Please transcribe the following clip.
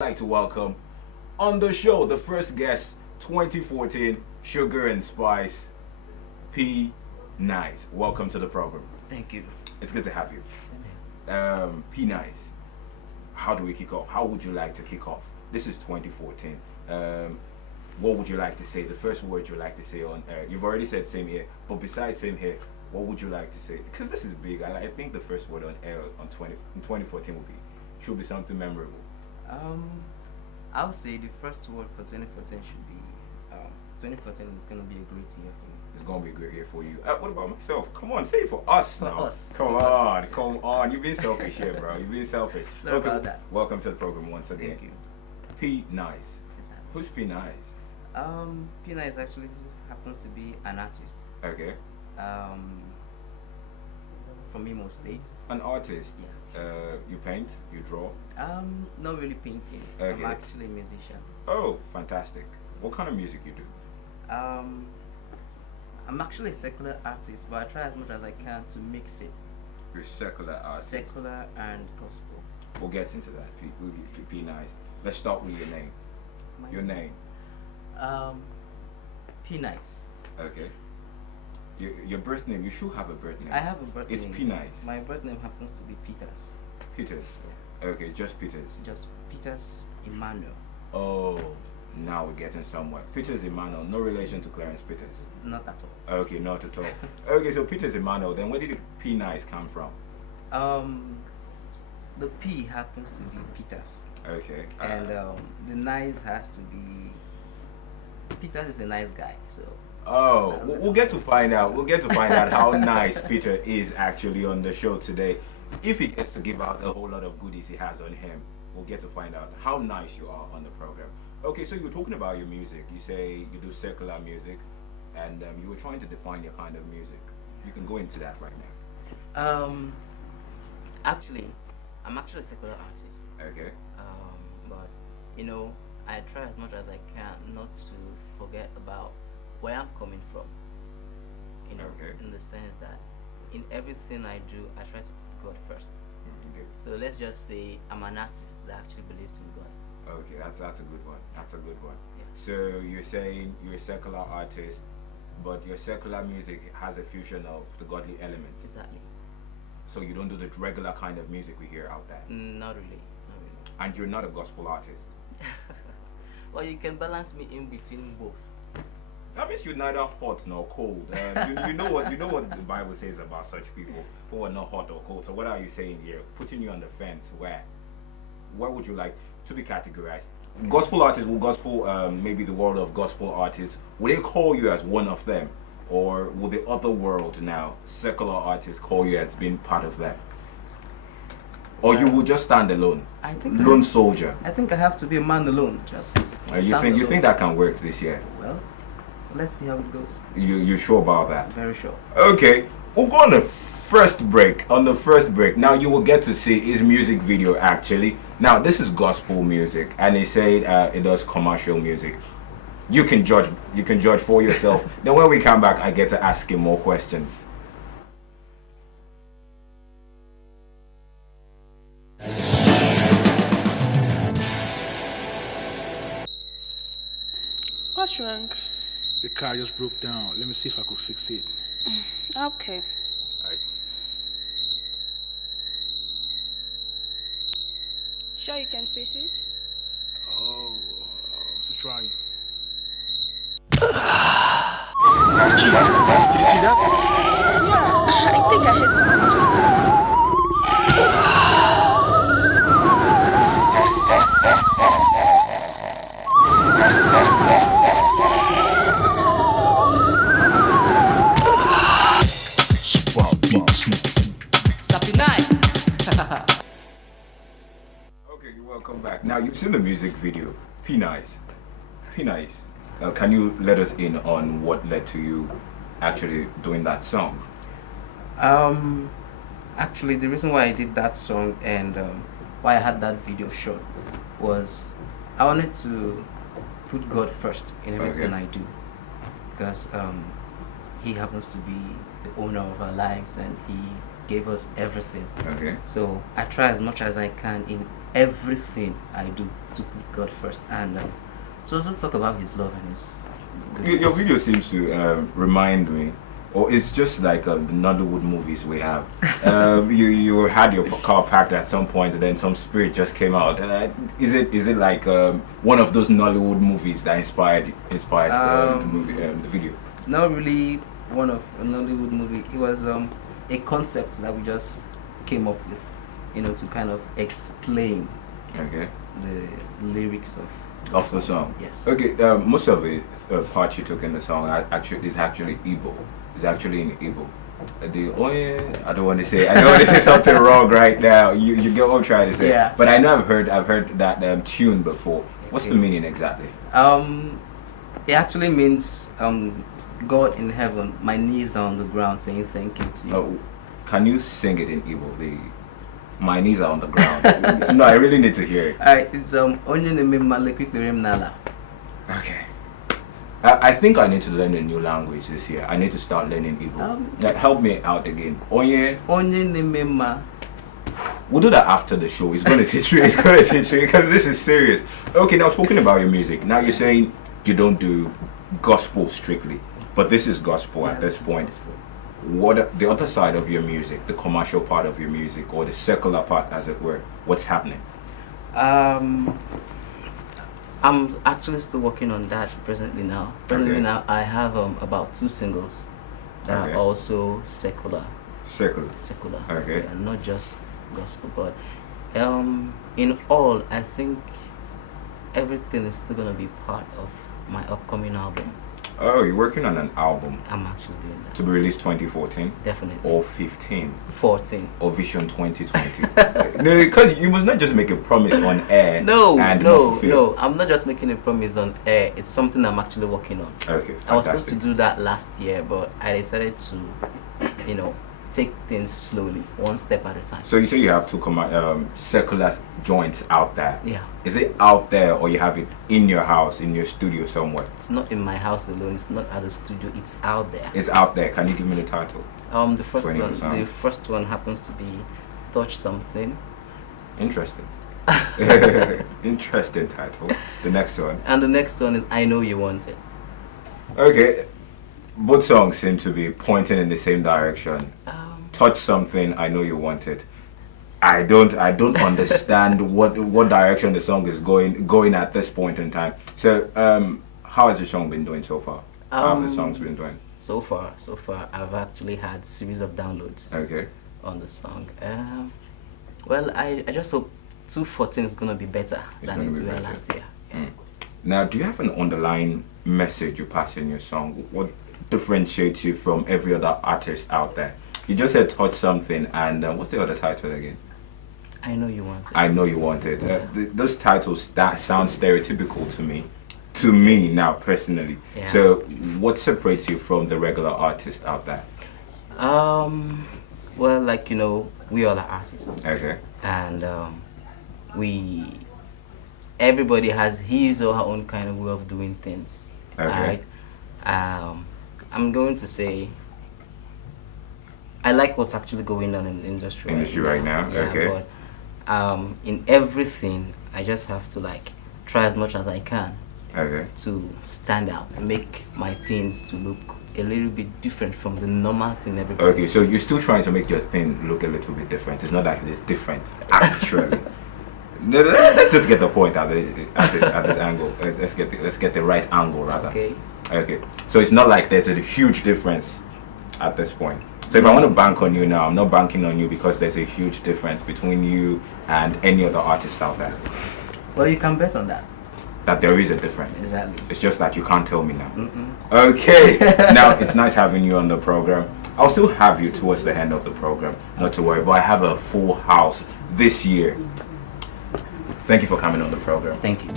like to welcome on the show the first guest 2014 Sugar and Spice P Nice. Welcome to the program. Thank you. It's good to have you. Same here. P Nice. How do we kick off? How would you like to kick off? This is 2014. What would you like to say? The first word you like to say on air. You've already said same here, but besides same here, what would you like to say? Because this is big. I think the first word on air on 2014 should be something memorable. I would say the first word for 2014 should be 2014 is gonna be a great year for me. It's gonna be a great year for you. What about myself? Come on, say it for us For now. us. Come For on, us. come on. You've been selfish here, bro. You've been selfish. Sorry about that. Welcome to the program once again. Thank you. P Nice. Yes, sir. Who's P Nice? Pina is actually happens to be an artist. Okay. From Imo State. An artist. Yeah. You paint, you draw. Not really painting. Okay. I'm actually a musician. Oh, fantastic. What kind of music you do? I'm actually a secular artist, but I try as much as I can to mix it. You're secular artist. Secular and gospel. We'll get into that. P Nice. Let's start with your name. Your name. P Nice. Okay. Your birth name. You should have a birth name. I have a birth It's name. P Nice. My birth name happens to be Peters. Peters. Okay, just Peters. Just Peters Emmanuel. Oh, now we're getting somewhere. Peters Emmanuel, no relation to Clarence Peters. Not at all. Okay, not at all. Okay, so Peters Emmanuel. Then where did the P Nice come from? The P happens to be Peters, Okay. and the nice has to be. Peters is a nice guy, so. Oh, we'll get to find out. We'll get to find out how nice Peter is actually on the show today. If he gets to give out a whole lot of goodies he has on him, we'll get to find out how nice you are on the program. Okay, so you were talking about your music. You say you do secular music, and you were trying to define your kind of music. You can go into that right now. Actually, I'm actually a secular artist. Okay. But I try as much as I can not to forget about where I'm coming from. Okay. In the sense that in everything I do, I try to put God first. Okay. So let's just say I'm an artist that actually believes in God. Okay, that's a good one. That's a good one. Yeah. So you're saying you're a secular artist, but your secular music has a fusion of the godly element. Exactly. So you don't do the regular kind of music we hear out there. Not really. Not really. And you're not a gospel artist. Well, you can balance me in between both. That means you're neither hot nor cold. You know what the Bible says about such people who are not hot or cold. So what are you saying here? Putting you on the fence. Where would you like to be categorized? Gospel artists, maybe the world of gospel artists, would they call you as one of them, or will the other world now, secular artists, call you as being part of them? Or you will just stand alone, I think lone soldier? I think I have to be a man alone. Just You think that can work this year? Well, let's see how it goes. You sure about that? Very sure. Okay, we'll go on the first break. Now you will get to see his music video actually. Now this is gospel music, and he said it does commercial music. You can judge for yourself. Then when we come back, I get to ask him more questions. What's wrong? The car just broke down. Let me see if I could fix it. Okay. Right. Sure you can face it? Oh, I'm still trying. Jesus, did you see that? Yeah, I think I heard something just now. Sappy nice. Okay, welcome back. Now you've seen the music video. P Nice. Can you let us in on what led to you actually doing that song? Actually, the reason why I did that song and why I had that video shot was I wanted to put God first in everything Okay. I do, because He happens to be the owner of our lives and He gave us everything. Okay. So I try as much as I can in everything I do to put God first, and to also talk about His love and His Your goodness. video seems to remind me, or it's just like the Nollywood movies we have. You had your car parked at some point, and then some spirit just came out. Is it like one of those Nollywood movies that inspired the movie, the video? Not really one of a Nollywood movie. It was a concept that we just came up with, to kind of explain Okay. the lyrics Of the song. Yes. Okay. Most of the parts you took in the song is actually Igbo. It's actually in Igbo. I don't want to say something wrong right now. You get what I'm trying to say. Yeah. But I know I've heard that tune before. What's the Okay. meaning exactly? It actually means God in heaven, my knees are on the ground saying thank you to you. Oh, can you sing it in Igbo? My knees are on the ground. No, I really need to hear it. Alright, it's onye na-eme mma lekpikpere m n'ala. Okay. I think I need to learn a new language this year. I need to start learning Igbo. Like, help me out again. Onye. Onye na-eme mma. We'll do that after the show. It's going to teach you. It's going to teach you because this is serious. Okay, now talking about your music. Now you're saying you don't do gospel strictly, but this is gospel Yeah, at this is point. gospel. What the other side of your music, the commercial part of your music, or the secular part, as it were? What's happening? I'm actually still working on that presently now. Presently Okay. now, I have about 2 singles that Okay. are also secular. Secular. Okay. Yeah, not just gospel, but in all, I think everything is still gonna be part of my upcoming album. Oh, you're working on an album I'm actually doing that. to be released 2014 Definitely. or 15 14. or Vision 2020. No, because you must not just make a promise on air. No, and not no, fulfill. no. I'm not just making a promise on air. It's something I'm actually working on. Okay, I was supposed to fantastic. do that last year, but I decided to, take things slowly, one step at a time. So you say you have 2 secular joints out there. Yeah, Is it out there or you have it in your house, in your studio somewhere? it's not in my house alone. It's not at the studio. It's out there. It's out there. Can you give me the title? The first Twenty one. percent. The first one happens to be "Touch Something," Interesting. Interesting title. The next one. and the next one is "I Know You Want It." Okay. Both songs seem to be pointing in the same direction. Um, Touch Something, I Know You Want It. I don't understand what direction the song is going at this point in time. So how has the song been doing so far? How have the songs been doing? so far, I've actually had series of downloads Okay. on the song. Well, I just hope 214 is gonna be better It's than gonna it be were better. last year. Mm. Now, do you have an underlying message you pass in your song? What differentiates you from every other artist out there? You just said Touch Something, and what's the other title again? I Know You Want It. I Know You Want It. Those titles, that sound stereotypical to me. To me now, personally. Yeah. So, what separates you from the regular artist out there? Well, we all are artists, Okay. and everybody has his or her own kind of way of doing things. Okay. Alright. I'm going to say I like what's actually going on in the industry. Right now, Yeah, okay. But in everything, I just have to try as much as I can Okay. to stand out, to make my things to look a little bit different from the normal thing everybody Okay, so sees. you're still trying to make your thing look a little bit different. It's not that it's different, actually. No, let's just get the point at this angle. Let's get the right angle rather. Okay. Okay. So it's not like there's a huge difference at this point. So if I want to bank on you now, I'm not banking on you because there's a huge difference between you and any other artist out there. Well, you can bet on that. That there is a difference. Exactly. It's just that you can't tell me now. Mm-mm. Okay. Now it's nice having you on the program. I'll still have you towards the end of the program. Not to worry, but I have a full house this year. Thank you for coming on the program. Thank you.